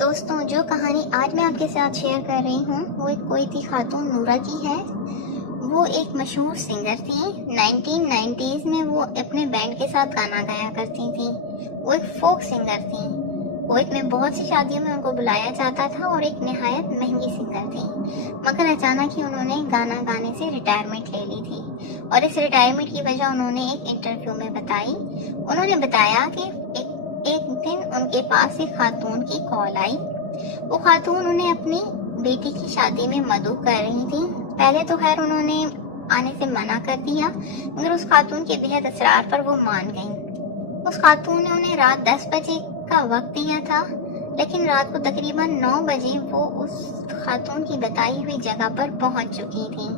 دوستوں، جو کہانی آج میں آپ کے ساتھ شیئر کر رہی ہوں وہ ایک کویتی خاتون نورا کی ہے۔ وہ ایک مشہور سنگر تھی۔ 1990s میں وہ اپنے بینڈ کے ساتھ گانا گایا کرتی تھی۔ وہ ایک فوک سنگر تھی۔ کویت میں بہت سی شادیوں میں ان کو بلایا جاتا تھا اور ایک نہایت مہنگی سنگر تھی، مگر اچانک ہی انہوں نے گانا گانے سے ریٹائرمنٹ لے لی تھی، اور اس ریٹائرمنٹ کی وجہ انہوں نے ایک انٹرویو میں بتائی۔ انہوں نے بتایا کہ ایک دن ان کے پاس ایک خاتون کی کال آئی۔ وہ خاتون انہیں اپنی بیٹی کی شادی میں مدعو کر رہی تھی۔ پہلے تو خیر انہوں نے آنے سے منع کر دیا، مگر اس خاتون کے بہت اصرار پر وہ مان گئیں۔ اس خاتون نے انہیں رات 10 بجے کا وقت دیا تھا، لیکن رات کو تقریباً 9 بجے وہ اس خاتون کی بتائی ہوئی جگہ پر پہنچ چکی تھی۔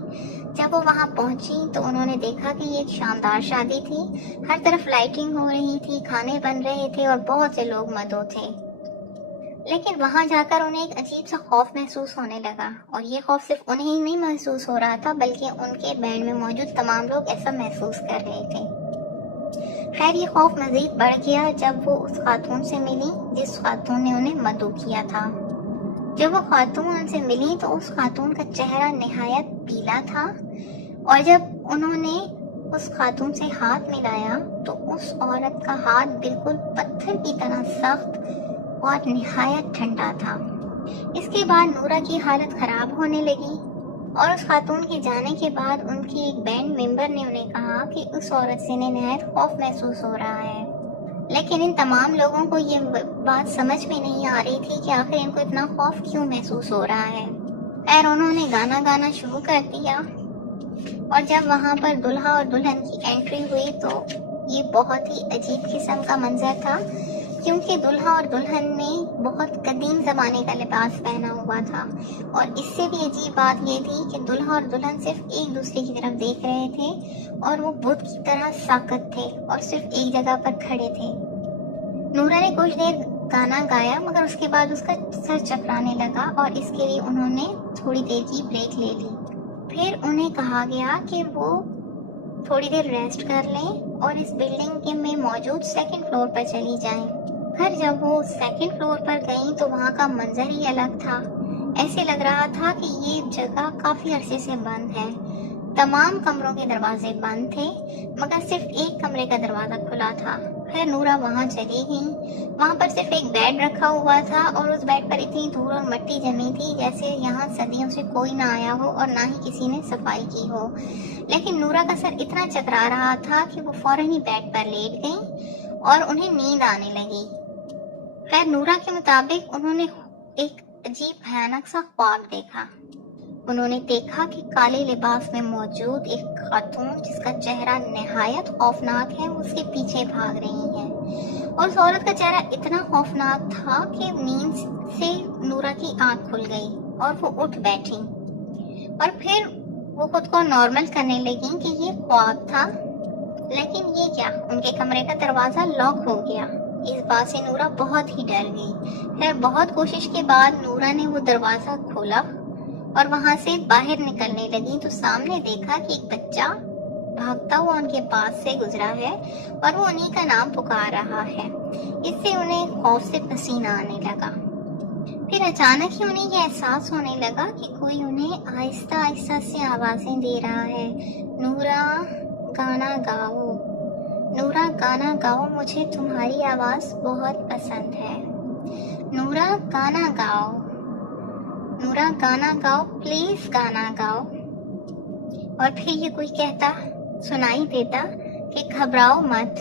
جب وہ وہاں پہنچی تو انہوں نے دیکھا کہ یہ ایک شاندار شادی تھی۔ ہر طرف لائٹنگ ہو رہی تھی، کھانے بن رہے تھے اور بہت سے لوگ مدعو تھے۔ لیکن وہاں جا کر انہیں ایک عجیب سا خوف محسوس ہونے لگا، اور یہ خوف صرف انہیں ہی نہیں محسوس ہو رہا تھا بلکہ ان کے بینڈ میں موجود تمام لوگ ایسا محسوس کر رہے تھے۔ خیر یہ خوف مزید بڑھ گیا جب وہ اس خاتون سے ملی جس خاتون نے انہیں مدعو کیا تھا۔ جب وہ خاتون ان سے ملی تو اس خاتون کا چہرہ نہایت پیلا تھا، اور جب انہوں نے اس خاتون سے ہاتھ ملایا تو اس عورت کا ہاتھ بالکل پتھر کی طرح سخت اور نہایت ٹھنڈا تھا۔ اس کے بعد نورا کی حالت خراب ہونے لگی، اور اس خاتون کے جانے کے بعد ان کی ایک بینڈ ممبر نے انہیں کہا کہ اس عورت سے نہایت خوف محسوس ہو رہا ہے۔ لیکن ان تمام لوگوں کو یہ بات سمجھ میں نہیں آ رہی تھی کہ آخر ان کو اتنا خوف کیوں محسوس ہو رہا ہے۔ خیر انہوں نے گانا گانا شروع کر دیا، اور جب وہاں پر دلہا اور دلہن کی انٹری ہوئی تو یہ بہت ہی عجیب قسم کا منظر تھا، کیونکہ دلہا اور دلہن نے بہت قدیم زمانے کا لباس پہنا ہوا تھا، اور اس سے بھی عجیب بات یہ تھی کہ دلہا اور دلہن صرف ایک دوسرے کی طرف دیکھ رہے تھے، اور وہ بت کی طرح ساکت تھے اور صرف ایک جگہ پر کھڑے تھے۔ نورا نے کچھ دیر گانا گایا، مگر اس کے بعد اس کا سر چکرانے لگا، اور اس کے لیے انہوں نے تھوڑی دیر کی بریک لے لی۔ پھر انہیں کہا گیا کہ وہ تھوڑی دیر ریسٹ کر لیں اور اس بلڈنگ میں موجود سیکنڈ فلور پر چلی جائیں۔ پھر جب وہ سیکنڈ فلور پر گئیں تو وہاں کا منظر ہی الگ تھا۔ ایسے لگ رہا تھا کہ یہ جگہ کافی عرصے سے بند ہے۔ تمام کمروں کے دروازے بند تھے، مگر صرف ایک کمرے کا دروازہ کھلا تھا۔ پھر نورا وہاں چلی گئی۔ وہاں پر صرف ایک بیڈ رکھا ہوا تھا، اور اس بیڈ پر اتنی دھول اور مٹی جمی تھی جیسے یہاں صدیوں سے کوئی نہ آیا ہو اور نہ ہی کسی نے صفائی کی ہو۔ لیکن نورا کا سر اتنا چکرا رہا تھا کہ وہ فوراً ہی بیڈ پر لیٹ گئیں اور انہیں نیند آنے لگی۔ خیر نورا کے مطابق انہوں نے ایک عجیب بھیانک سا خواب دیکھا۔ انہوں نے دیکھا کہ کالے لباس میں موجود ایک خاتون جس کا چہرہ نہایت خوفناک ہے، وہ اس کے پیچھے بھاگ رہی ہے، اور اس عورت کا چہرہ اتنا خوفناک تھا کہ نیند سے نورا کی آنکھ کھل گئی اور وہ اٹھ بیٹھی، اور پھر وہ خود کو نارمل کرنے لگی کہ یہ خواب تھا۔ لیکن یہ کیا، ان کے کمرے کا دروازہ لاک ہو گیا۔ اس بات سے نورا بہت ہی ڈر گئی۔ پھر بہت کوشش کے بعد نورا نے وہ دروازہ کھولا اور وہاں سے باہر نکلنے لگی تو سامنے دیکھا کہ ایک بچہ بھاگتا ہوا ان کے پاس سے گزرا ہے، اور وہ انہی کا نام پکار رہا ہے۔ اس سے انہیں خوف سے پسینہ آنے لگا۔ پھر اچانک ہی انہیں یہ احساس ہونے لگا کہ کوئی انہیں آہستہ آہستہ سے آوازیں دے رہا ہے، نورا گانا گاؤ، نورا گانا گاؤ، مجھے تمہاری آواز بہت پسند ہے، نورا گانا گاؤ، نورا گانا گاؤ، پلیز گانا گاؤ۔ اور پھر یہ کوئی کہتا، سنائی دیتا کہ گھبراؤ مت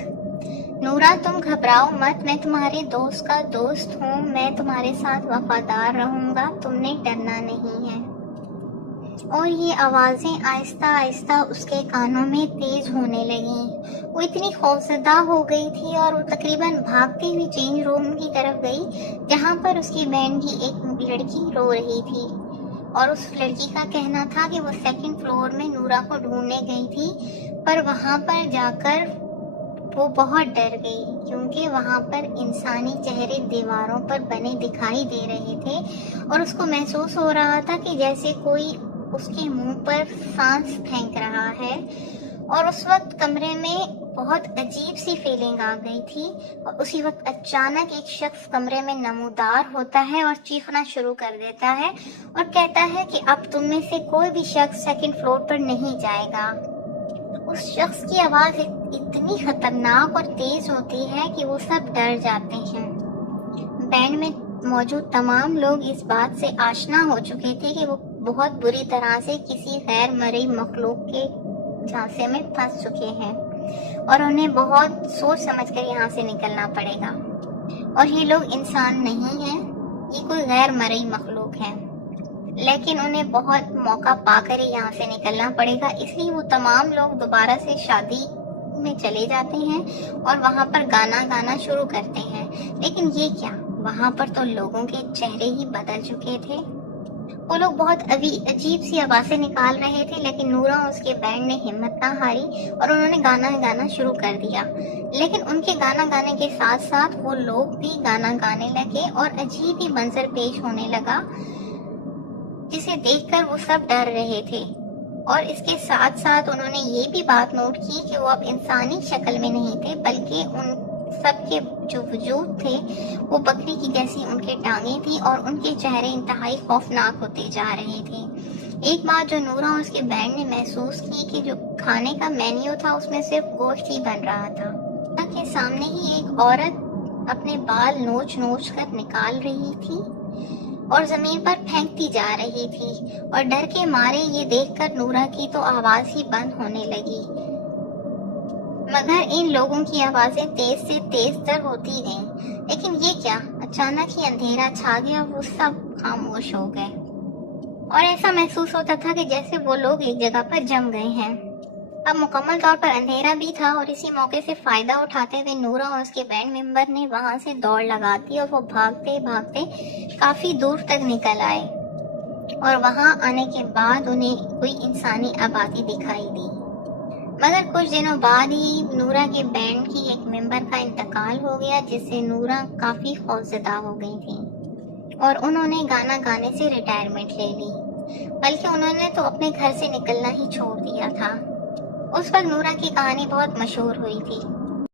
نورا، تم گھبراؤ مت، میں تمہارے دوست کا دوست ہوں، میں تمہارے ساتھ وفادار رہوں گا، تم نے ڈرنا نہیں ہے۔ اور یہ آوازیں آہستہ آہستہ اس کے کانوں میں تیز ہونے لگیں۔ وہ اتنی خوفزدہ ہو گئی تھی اور وہ تقریباً بھاگتی ہوئی چینج روم کی طرف گئی جہاں پر اس کی بینڈ کی ایک لڑکی رو رہی تھی، اور اس لڑکی کا کہنا تھا کہ وہ سیکنڈ فلور میں نورا کو ڈھونڈنے گئی تھی، پر وہاں پر جا کر وہ بہت ڈر گئی، کیونکہ وہاں پر انسانی چہرے دیواروں پر بنے دکھائی دے رہے تھے، اور اس کو محسوس ہو رہا تھا کہ جیسے کوئی اس کے منہ پر سانس پھینک رہا ہے، اور اس وقت کمرے میں بہت عجیب سی فیلنگ آ گئی تھی، اور اسی وقت اچانک ایک شخص کمرے میں نمودار ہوتا ہے اور چیخنا شروع کر دیتا ہے اور کہتا ہے کہ اب تم میں سے کوئی بھی شخص سیکنڈ فلور پر نہیں جائے گا۔ اس شخص کی آواز اتنی خطرناک اور تیز ہوتی ہے کہ وہ سب ڈر جاتے ہیں۔ بینڈ میں موجود تمام لوگ اس بات سے آشنا ہو چکے تھے کہ وہ بہت بری طرح سے کسی غیر مرئی مخلوق کے جھانسے میں پھنس چکے ہیں اور انہیں بہت سوچ سمجھ کر یہاں سے نکلنا پڑے گا، اور یہ لوگ انسان نہیں ہیں، یہ کوئی غیر مرئی مخلوق ہے، لیکن انہیں بہت موقع پا کر ہی یہاں سے نکلنا پڑے گا۔ اس لیے وہ تمام لوگ دوبارہ سے شادی میں چلے جاتے ہیں اور وہاں پر گانا گانا شروع کرتے ہیں۔ لیکن یہ کیا، وہاں پر تو لوگوں کے چہرے ہی بدل چکے تھے۔ وہ لوگ بہت عجیب سی آوازیں نکال رہے تھے، لیکن نورا اور اس کے بینڈ نے ہمت نہ ہاری اور انہوں نے گانا گانا شروع کر دیا۔ لیکن ان کے گانا گانے کے ساتھ ساتھ وہ لوگ بھی گانا گانے لگے اور عجیب ہی منظر پیش ہونے لگا جسے دیکھ کر وہ سب ڈر رہے تھے، اور اس کے ساتھ ساتھ انہوں نے یہ بھی بات نوٹ کی کہ وہ اب انسانی شکل میں نہیں تھے، بلکہ ان سب کے جو وجود تھے وہ بکری کی جیسی ان کے ٹانگیں تھی اور ان کے چہرے انتہائی خوفناک ہوتے جا رہے تھے۔ ایک بات جو نورا اور اس کے بینڈ نے محسوس کی کہ جو کھانے کا مینیو تھا اس میں صرف گوشت ہی بن رہا تھا۔ ان کے سامنے ہی ایک عورت اپنے بال نوچ نوچ کر نکال رہی تھی اور زمین پر پھینکتی جا رہی تھی، اور ڈر کے مارے یہ دیکھ کر نورا کی تو آواز ہی بند ہونے لگی، مگر ان لوگوں کی آوازیں تیز سے تیز تر ہوتی گئیں۔ لیکن یہ کیا، اچانک ہی اندھیرا چھا گیا، وہ سب خاموش ہو گئے اور ایسا محسوس ہوتا تھا کہ جیسے وہ لوگ ایک جگہ پر جم گئے ہیں۔ اب مکمل طور پر اندھیرا بھی تھا، اور اسی موقع سے فائدہ اٹھاتے ہوئے نورا اور اس کے بینڈ ممبر نے وہاں سے دوڑ لگا دی اور وہ بھاگتے بھاگتے کافی دور تک نکل آئے، اور وہاں آنے کے بعد انہیں کوئی انسانی آبادی دکھائی دی۔ مگر کچھ دنوں بعد ہی نورا کے بینڈ کی ایک ممبر کا انتقال ہو گیا، جس سے نورا کافی خوفزدہ ہو گئی تھی اور انہوں نے گانا گانے سے ریٹائرمنٹ لے لی، بلکہ انہوں نے تو اپنے گھر سے نکلنا ہی چھوڑ دیا تھا۔ اس وقت نورا کی کہانی بہت مشہور ہوئی تھی۔